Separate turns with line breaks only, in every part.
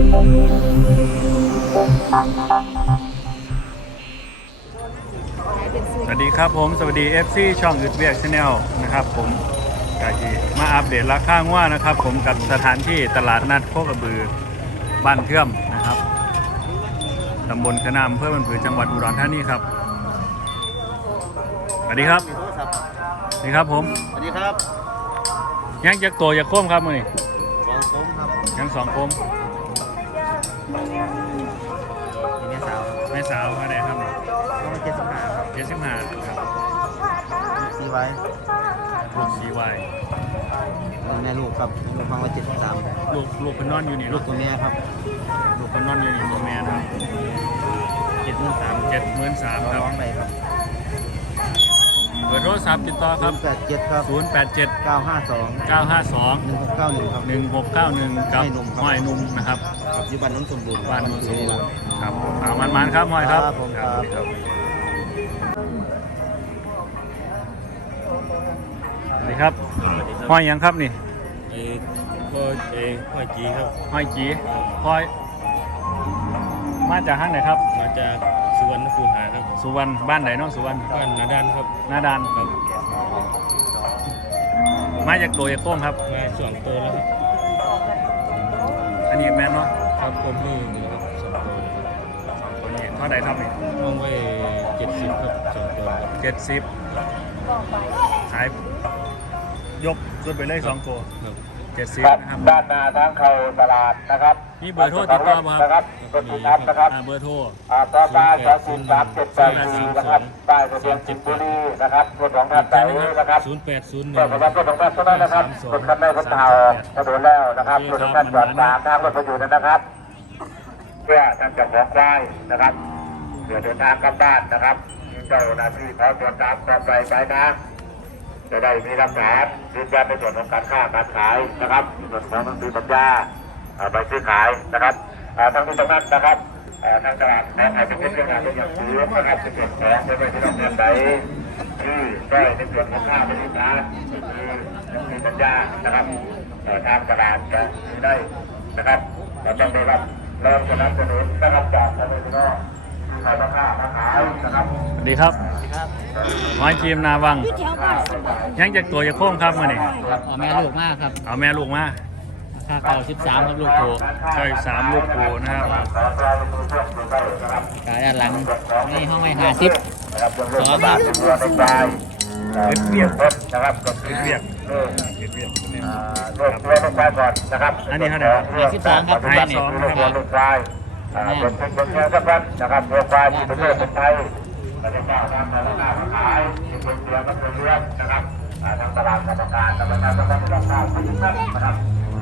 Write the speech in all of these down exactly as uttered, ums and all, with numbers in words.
สวัสดีครับผมสวัสดี เอฟ ซี ช่องอึดเวียกชาแนลนะครับผมกาจีมาอัปเดตราคาง่วนะครับผมกับสถานที่ตลาดนัดโคกระบือบ้านเทื่อมนะครับตำบลขนามเพื่อบันผือจังหวัดอุดรธานีครับสวัสดีครับสวัสดีครับผม
สวัสดีครับ
ยังจะโตจะโค้มครับมื่อนี้
สองโค้มครับ
ยังสองโค้ม
แม่สาว
แม่สาวมาไหนครับ
ก็มาเจ็ดสิบห้าครับ
เจ็ดสิบห้าครับ
ซีไว้
ลูกซีไว
แม่ลูกครับลูกฟังว่าเจ็ดสิบสาม
ลูกลูกคนนอนอยู่นี่
ลูกตัวแม่ครับ
ลูกคนนอนอยู่นี่ตัวแม่นะครับ
เจ็ดหมื่นสาม
เจ็ดหมื่นสามครับ
ไปครับ
เบอร์โทรศัพท์ติดต่อครับ
แปดเจ็ดครับ
ศูนย์แปดเจ็ด
เก้าห้าสอง
เก้าห้าสอง
หนึ่งหกเก้าหนึ่งครับ
หนึ่งหกเก้าหนึ่งกับห้อยนุ่มนะครับ
ปัจจุบันน้องสมบูรณ์
บ้านนุ่มสมบูรณ์ครับเอามันมันครับห้อยครับ
ผมครับ
สวัสดีครับห้อยยังครับนี่
เอ้ก็เอ้ห้อยจีครับ
ห้อยจีห้อยมาจากห้างไหนครับ
มาจากสุวรรณภูมิหาครับ
สุวรรณบ้านไหนน้องสุวรรณ
บ้านนาดานครับ
นาดาน
ครับ
มาจากตัวเอโค้งครับ
มาสองตัวแล้วครับ
อันนี้แม่นเนาะ
ครับผมนี่นี่ครับสองตัว
สองตัวนี้เท่าไหร่ครับนี่
มองไว้เจ็ดสิบครับสองตัวครับ
เจ็ดสิบขายยกขึ้นไปเลยสองตัวเจ็ดสิบนะครับ
ด้านหน้าทางเข้าตลาดนะครับ
นี่เบอร์โทรติดต่อป่ะครับ
รถติดอัพนะครับ
เบอร์โทร
อ่าต่อมาสองศูนย์สามเจ็ดแปดสี่นะครับใต้ทะเบียนสิงห์บุรีนะครับรถของท่านใดนะครับ
ศูนย์แปดศูนย์หนึ่ง
รถของท่านรถของท่านเท่านั้นนะครับรถคันแรกรถเทาถนนแล้วนะครับรถของท่านจอดตามทางรถประยูนนะครับเพื่อท่านจะของควายนะครับเพื่อเดินทางกลับบ้านนะครับเจ้าหน้าที่เขาตรวจตามความปลอดภัยนะจะได้มีหลักฐานยืนยันในส่วนของการค้าการขายนะครับส่วนของหนังสือสัญญาใบซื้อขายนะครับทั้งนี้ทั้งนั้นนะครับทางตลาดขอให้เป็นเรื่องงานเป็นอย่างสูงนะครับเป็นส่วนของในเรื่องที่เราเรียนไปที่ได้ในส่วนของค่าบริการคือหนังสือสัญญานะครับทางตลาดจะได้นะครับเราต้องได้รับแรงสนับสนุนนะครับจากทางพี่น้องขายราคาขายนะครับ
สวัสดีครับห้อยทีมนาวังยังจากตัวจะโค้งครับมื่อนี้
เอาแม่ลูกมากครับ
เอาแม่ลูกมา
ค่าเก่าสิบสามครับลูกโผ
ใช่สามลูกโผนะครับ
ขายด้านหลังนี่ห้องไม่ห้าสิบสองบาท
เป็นเบียกนะครับกับเป็นเบียกเป็นเบียกนี่
ตัวลงไปก่อนนะครับ
อันนี้เท่าไหร่ครับ
ห้าสิบสองครับ
ห้าสิบสองครับ
ลงไปเป็นเป็นแค่สักวันนะครับลงไปที่ประเทศไทยบรรยากาศทางตลาดขายเป็นเรือก็เป็นเรือนะครับทางตลาดกรรมการกรรมการก็ต้องราคาที่นั่นนะครับ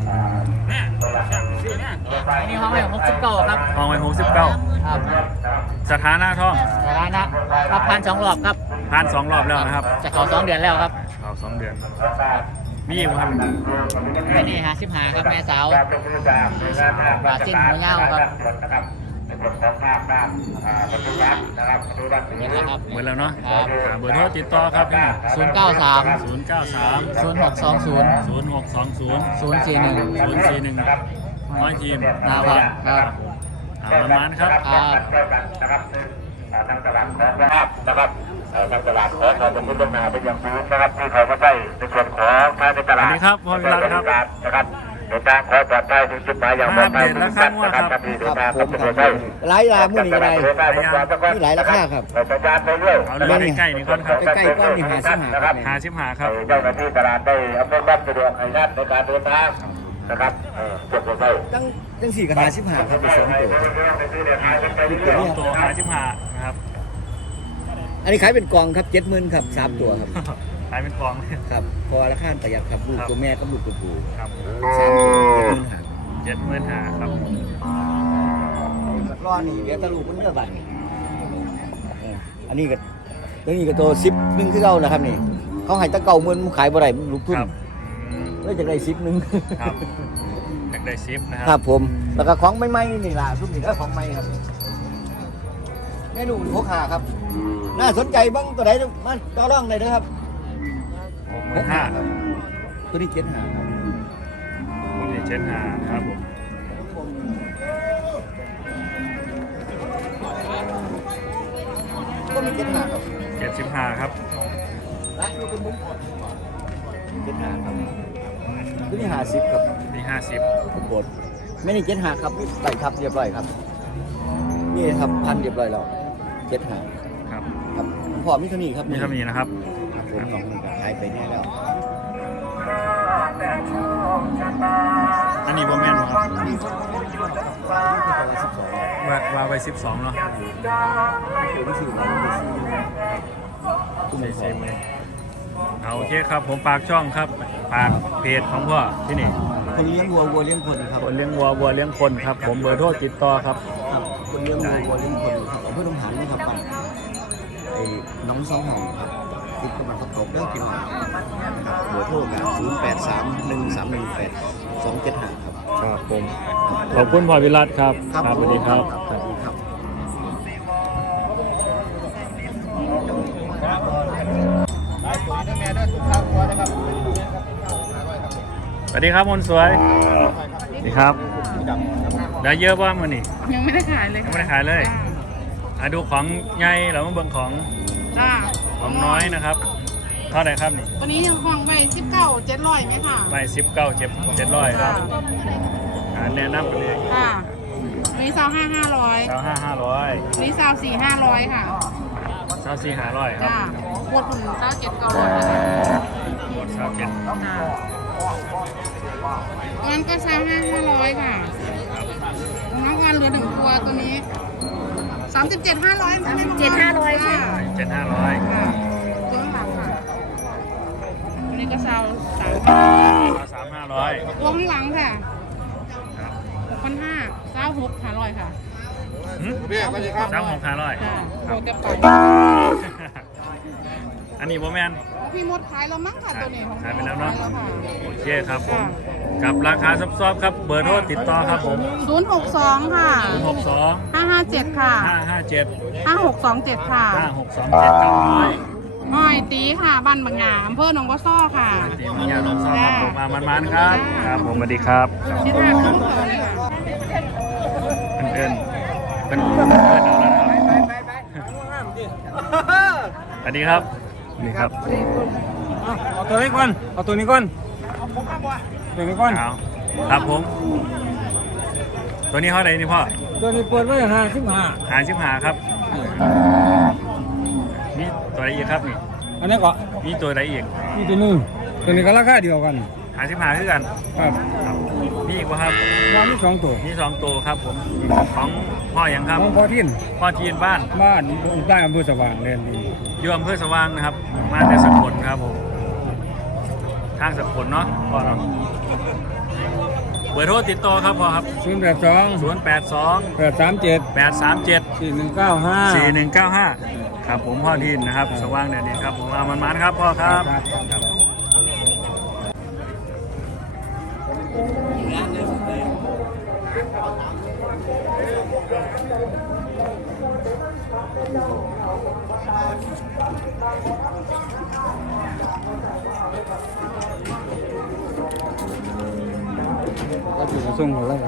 นี่ห้องไม่หกสิบเก้าครับ
ห้องไม่หกสิบเก้า
ครับ
สถานะท่อง
สถานะครับพันสองรอบครับ
พันสองรอบแล้วนะครับ
จะเข้าสองเดือนแล้วครับ
เข้าสองเดือนมีอยู่ครับ
แม่นี่ฮะสิบห้าครับแม่สาวปลาจิ้นหัวเงาครับ
ในส่วนของภาพด้านปัจจุบันนะครับปัจจุบัน
นี่ครับ
เหมือนแล้วเนาะเบอร์โทรติดต่อครับที่
ศูนย์เก้าสาม
ศูนย์เก้าสาม
ศูนย์หกสองศูนย์
ศูนย์หกสองศูนย์
ศูนย์สี่หนึ่ง
ศูนย์สี่หนึ่งน้อยทีม
นาวังครับ
เอาประมาณครับ
นะครับทางตลาดของภาพนะครับทางตลาดของเราจะมุ่งหน้าไปยังพื้นนะครับที่เขาไม่ได้ในส่วนของภายในตลาด
ครับพ่อวิรัตครับ
นะครับเดินทางขอปลอดภัยถึงจุดหมายอย่างปลอดภัยทุกท่านนะครับครับเดินทางครับผมครับ
หลายรามุ่งอะไรมีหลายราคาครับ
สัญญาณไปเรื่อย
เอาเลยใกล้ๆนี่ก่อนครับ
ใกล้ๆก้อนนี่หาสิบหาครับ
หาสิบหาครับ
เจ้าหน้าที่ตลาดได้อำนวยความสะดวกให้ญาติในการเดินทางนะครับจบไป
ตั้งตั้งสี่กับหาสิบหาครับเป็นสองตัว
ตัวหาสิบหานะครับ
อันนี้ขายเป็นกองครับเจ็ดหมื่นครับสามตัวครับ
ขายเป็นกอง
ครับพอราคาประหยัดครับลูกตัวแม่กับลูกตัวผู้
ครับ
สามตัวเจ็ดหมื่นหา
เจ็ดหมื่นหาครับ
รอนี่เดี๋ยวตะลูกมันเลือกบัตรอันนี้ก็ตัวนี้ก็ตัวสิบหนึ่งคือเก่านะครับนี่เขาให้ตะเก่าเมือนขายบ่ได้ลูกทุนเลยจากได้สิบหนึ่ง
ครับจากได้สิบนะค
รับครับผมแล้วก็ของใหม่ๆนี่ล่ะทุกนี่ก็ของใหม่ครับเมนูพกหาครับน่าสนใจบ้างตัวไหนมาต่อรองเลยนะครับ
หกห้า
ตัวนี้เจ็ดหาครับ
ตัวนี้เจ็ดหาครับผม
นี้เจ็ดห้าครับ
เจ็ดสิบห้าครับ
นะนี่เป็นมุ้งเจ็ดห้าครับตัวนี้ห้าสิบครับ
ที่ห้าสิบ
ผมกดไม่นี่เจ็ดห้าครับนี่ไต่ทับเรียบร้อยครับนี่ครับพันเรียบร้อยแล้วเจ็ดห้า
ครับ
ครับพอมิเท่านี้ครับ
มีเท่านี้นะครับ
ผมสองคนก็ขายไปแน่แล้ว
อันนี้โบแมนครับ
นี่คือตัวสิบสอง
วางวางไว้สิบสองเนาะ
ตัวที่สี่เราไม่ซื้อตุ้มสอง
เอาโอเคครับผมฝากช่องครับฝากเพจของพ่อที่นี่
คนเลี้ยงวัววัวเลี้ยงคนครับ
คนเลี้ยงวัววัวเลี้ยงคนครับผมเบอร์โทรติดต่อครับ
ครับคนเลี้ยงวัววัวเลี้ยงคนครับเพื่อนต้องหานี่ครับปันไอ้น้องสองห้องครับติดกำลังเขาตกเด้อพี่น้องนะครับเบอร์โทรกันศูนย์แปดสามหนึ่งสามหนึ่งแปดสองเจ็ดห้าครับ
ครับผมขอบคุณพ่อวิรัตครับ
ครับ
สวัสดีครับ
สวัสดีครับ
สวัสดีครับมนต์สวยสวัสดีครับได้เยอะบ้างมันนี่
ยังไม่ได้ขายเลย
ยังไม่ได้ขายเลยอ่ะดูของใหญ่เรามาเบิ่งของ
จ้า
ของน้อยนะครับเท่าไหร่ครับนี่
ตัวนี้ยังฟังไปสิบเก้าเจ็ดร้อยไหมค่ะ
ใบสิบเก้าเจ็ดเจ็ดร้อยครับอ่าแนะนำกันเลย
ค่ะตัวนี้ซาวห้าห้าร้อย
เก้าห้าห้าร้อย
ตัวนี้ซาวสี่ห้าร้อยค่ะ
เก้าสี่ห้าร้อยครับ
จ้าบวดหุ่นซาวเจ็ดเก้าร้อยค่ะ
หมดสามเจ็ด
จ้างั้นก็ซาวห้าห้าร้อยค่ะน้องวันเหลือหนึ่งตัวตัวนี้สามสิบเจ็ดห้าร้อยสามสิบเจ็ดห้าร้อยค่ะ
เจ็ดห้าร้อย
ค่ะตัวข้างหลังค่ะตัวนี้ก็ซาวสาม
สามห้าร้อย
ตัวข้างหลังค่ะหกพันห้าซาวหกห้าร้อยค่ะ
สามหกห้าร้อย
จ้าโปรเต็มไป
อันนี้โบแมน
พี่มดขายแล้วมั้งค่ะตัวนี้ของ
ขายไปแล้วเนาะ
ขยค่ะ
โอเคครับผมกับราคาซับซ้อนครับเบอร์โทรติดต่อครับผม
ศูนย์หกสองค่ะ
ศูนย์หกสอง
ห้าห้าเจ็ดค่ะ
ห้าห้าเจ็ด
ห้าหกสองเจ็ดค่ะ
ห้าหกสองเจ็ดเก้าร้อย
ห้อยตีค่ะบ้านบางงามอำเภอหนองบัวซ้อค่ะ
ตีมันยาลงซ้อครับผมมามันๆครับครับผมสวัสดีครับ
ที่ท่าเครื่องเขินค่ะ
เพื่อนเพื่อนเพื่อนเอาแล้วนะครับสวัสดีครับสวัสดีครับ
เอาตัวนี้ก่อนเอาตัวนี้ก่อนตัวนี้ก่อน
เอาครับผม ตัวนี้เท่าไหร่นี่พ่อ
ตัวนี้เปิดไว้ห้าสิบห้า
หาชิบหาครับมีตัวอะไรอีกครับนี่
อันนี้ก็
มีตัวอะไรอีก
นี่ตัวนึงตัวนี้ก็ราคาเดียวกัน
หาชิบหาคือกัน
ครับ
ครับมีอีกวะครับ
ร้านที่สองตัว
มีสองตัวครับผมของพ่ออย่างครับ
น้องพอทิน
พ่อจีนบ้าน
บ้านใต้อำเภอสว่างแดนดิน
อยู่อำเภอสว่างนะครับ มาแต่สกลครับผมทางสกลเนาะพ่อเนาะเบอร์โทรติดต่อครับพ่อครับ
ศูนย์แปดสอง
ศูนย์แปดสอง
แปดสามเจ็ด
แปดสามเจ็ด
สี่หนึ่งเก้าห้า
สี่หนึ่งเก้าห้าครับผมพ่อทินนะครับ สว่างแดนดินครับผมเอามันมันๆครับพ่อครับครับ
ก็ถือมาส่งเขาแล้ว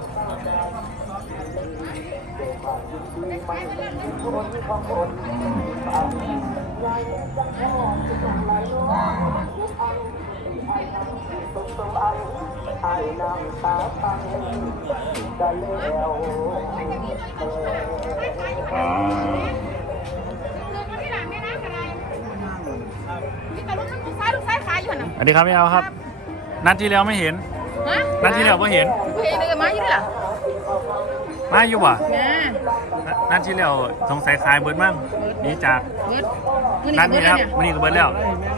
สวัสดีครับพี่เอาครับ นัดที่แล้วไม่เห็น
ฮะ
นัดที่แล้วไม่เห็น
เพลงเลยมาอยู่ด้วยเหรอ
มาอยู่ว่ะ
แม่
นัดนัดที่แล้วสงสัยขายเบิร์ดมั่งหนี่จาก
เบิร์ดมือ
นัด
นี้
นี้
เบิร์ด
ครับ
เนี่ย
วันนี้ก็เบิร์ดแล้ว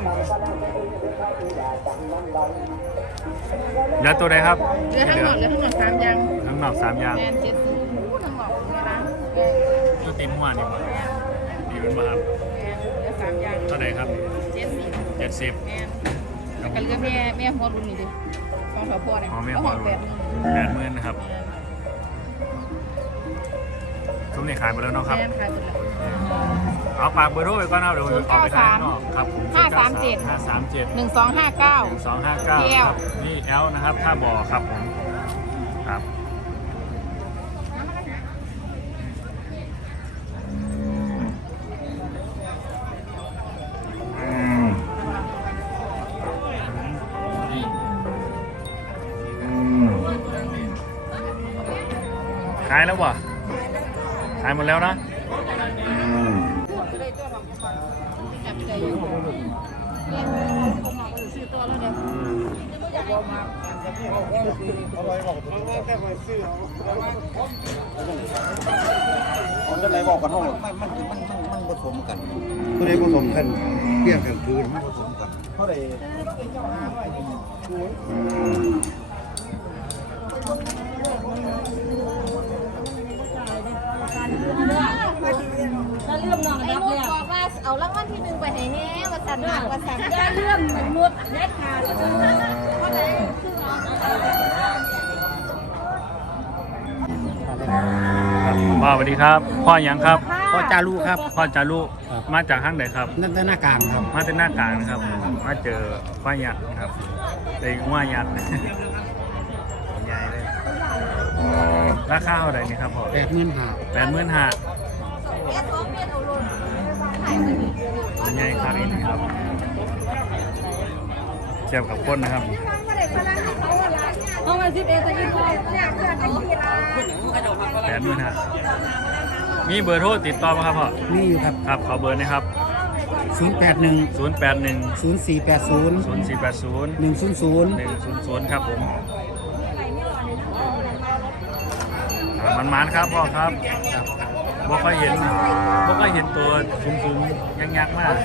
เหลือตัวใดครับ
เหลือทั้งหมดเหลือทั้งหมดสามอยาง
ทั้งหนอกสามอยาง
แมนเจ็ดสิบทั้งหมดเนี่ยนะ
ตัวเต็มหัวนี่บ่ดีเป็นบ่ครับ
แมนเหลือสามอยาง
เท่าไหร่ครับ
เจ็ดสิบ
เจ็ดสิบ
แมนแล้วก็เหลือแม่แม่หัวรุ่นนี่ดิของแถวพ่อเนี่ย
อ๋อแม่
เอา
หั
ห
ว
อม
รุ่
แป
น
ด
แปดหมื่นนะครับซุ้มนี่ขายไปแล้วเนาะครับ
แมนขายหมดแล้ว
เอาฝากเบอร์โทรไปก่อนนะเดี๋ยวออกไปขายข้างนอกครับผม
ห้าสามเจ็ด
ห้าสามเจ็ด
หนึ่งสองห้าเก้า
หนึ่งสองห้าเก้า
พี่แอล
ครับนี่แอลนะครับท่าบ่อครับผมครับขายแล้ววะขายหมดแล้วนะ
มันจะไหนบอกกันห้องมันมันมันมันผสมกันตัวใดผสมกันเที่ยงกันคืนมันผสมกันเท่าไหร่
ถ้าเลื่อมนองรับเลยบอกว่าเอารางวัลที่หนึ่งไปไหนเนี่ยว่าสันหลักว่าสันอย่าเลื่อมเหมือนมุดเด็ดขาดเพราะไหนคือเอา
พ่อสวัสดีครับพ่อหยังครับ
พ่อจารุครับ
พ่อจารุมาจากข้างไหนครับ
นั่นหน้ากลางครับ
มาจากหน้ากลางนะครับมาเจอพ่อยักษ์นะครับเด็กว่ายักษ์ ใหญ่เลยราคาเท่าไหร่นี่ครับพ่อ
แปดหมื่นห้า
แปดหมื่นห้า
แค่สองเมตรเอาลง
ใหญ่ครับอีกครับเทียบกับคนนะครับ
เอามาสิบเอ็ดตะกี้พอเนี่ยเพื่อนตะกี้ละ
แปดหมื่นห้ามีเบอร์โทรติดต่อไหมครับพ่อ
นี่อยู่ครับ
ครับขอเบอร์นะครับ
ศูนย์แปดหนึ่ง
ศูนย์แปดหนึ่ง
ศูนย์สี่แปดศูนย์
ศูนย์สี่แปดศูนย์
หนึ่งศูนย์ศูนย์
หนึ่งศูนย์ศูนย์ครับผมอ่ามันมันๆครับพ่อครับบ่ค่อยเห็นบ่ค่อยเห็นตัวสูงๆยักษ์ๆมาก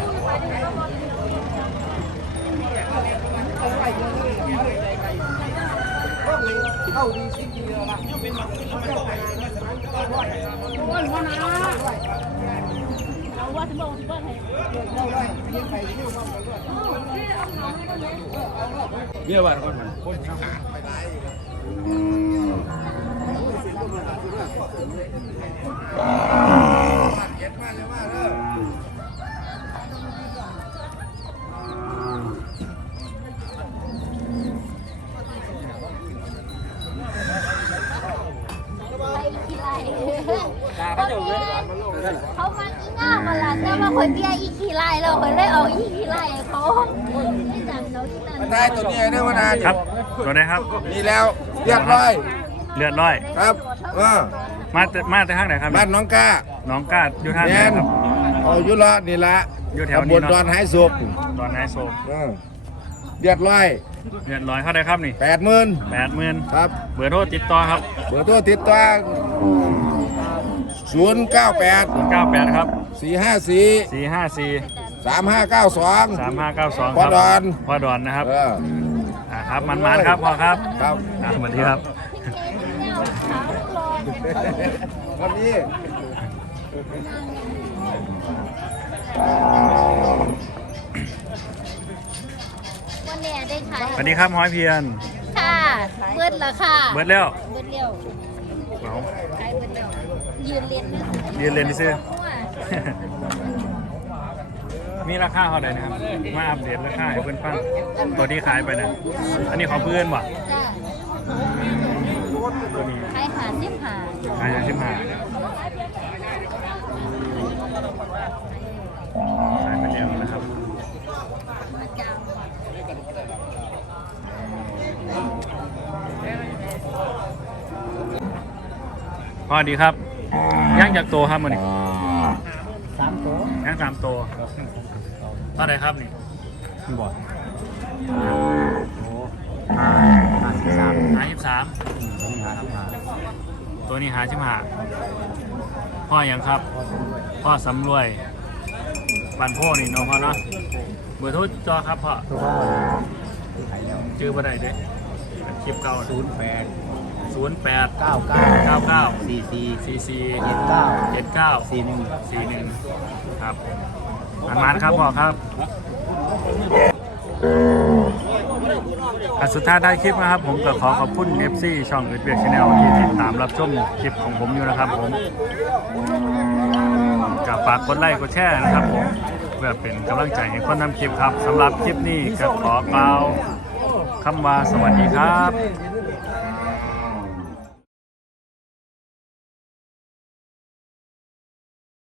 เบี้ยว่าคนคน
เขามาอีง่ามาละแต่ว่าคนเบี้ยอีขี้ไล่เราคนเลยเอาอีขี้ไล่เขาไม่จังเราที่นั่น
ได้ตัวนี้ได้มานาน
ครับตัวไหนครับ
มีแล้วเรียบร้อย
เลือดร้อย
ครับเออ
มาแต่มาแต่ทางไหนครับ
บ้านน้องกา
น้องกาดอยู่ทางไหน
แม่น
ครับ
เอายุละนี่ละ
อยู่แถวนี้
ตำบล
เนาะ
ดอนหายสุก
ตอนไหนโซม
เออเรียบร้อย
เลือดร้อยเท่าไหร่ครับนี่
แปดหมื่น
แปดหมื่น
ครับ
เบอร์โทรติดต่อครับ
เบอร์โทรติดต่อศูนย์เก้าแปด
เก้าแปดครับ
สี่ห้าสี่
สี่ห้าสี่
สามห้าเก้าสอง
สามห้าเก้าสอง
พ่อดอน
พ่อดอนนะครับ
เออ
อ่าครับมันมันๆครับพ่อครับ
ครับ
อ่าสวัสดีครับ
วันนี้
วันนี้ได้ขาย
สวัสดีครับห้อยเพียน
ค่ะเบิดละค่ะ
เบิร์ดแล้ว
เบิดเร็ว
เอา
ขายเบิดเร็วยืนเรียนนะ
ยืนเรียนที่ซื้อ มีราคาเท่าไหร่นะครับ มาอัปเดตราคาให้เพื่อนฟังตัวที่ขายไปนะอันนี้ของเพื่อนว่ะ
จ้า
ตัวนี้
ขายหาสิบหา
ขายอย่างที่มาขายไปแล้วนะครับ
มาจ้า
พอดีครับย่างจากตัวครับมันนี่
สามตัว
ย่างสามตัวเท่าไหร่ครับนี่
บ่อย
หาสิบสามหาสิบสามตัวนี้หาสิบห้าพ่ออย่างครับ พ่อสำรวยบันโพนี่เนาะพ่อเนาะเบอร์โทรจอครับพ่อชื่อบ่ได้เด้คลิปเก่า
ศูนย์แปด
ศูนย์แปด
เก้าเก้า
เก้าเก้า
สี่สี่
สี่สี่
เจ็ดเก้า
เจ็ดเก้า
สี่หนึ่ง
สี่หนึ่งครับอันมานครับพ่อครับอ่ะสุดท้ายได้คลิปนะครับ ผมก็ขอขอบคุณ เอฟ ซี ช่องอึดเวียกชาแนลที่ติดตามรับชมคลิปของผมอยู่นะครับผมกับฝากกดไลค์กดแชร์นะครับผมเพื่อเป็นกำลังใจให้คนทำคลิปครับสำหรับคลิปนี้ก็ขอกล่าวคำว่าสวัสดีครับ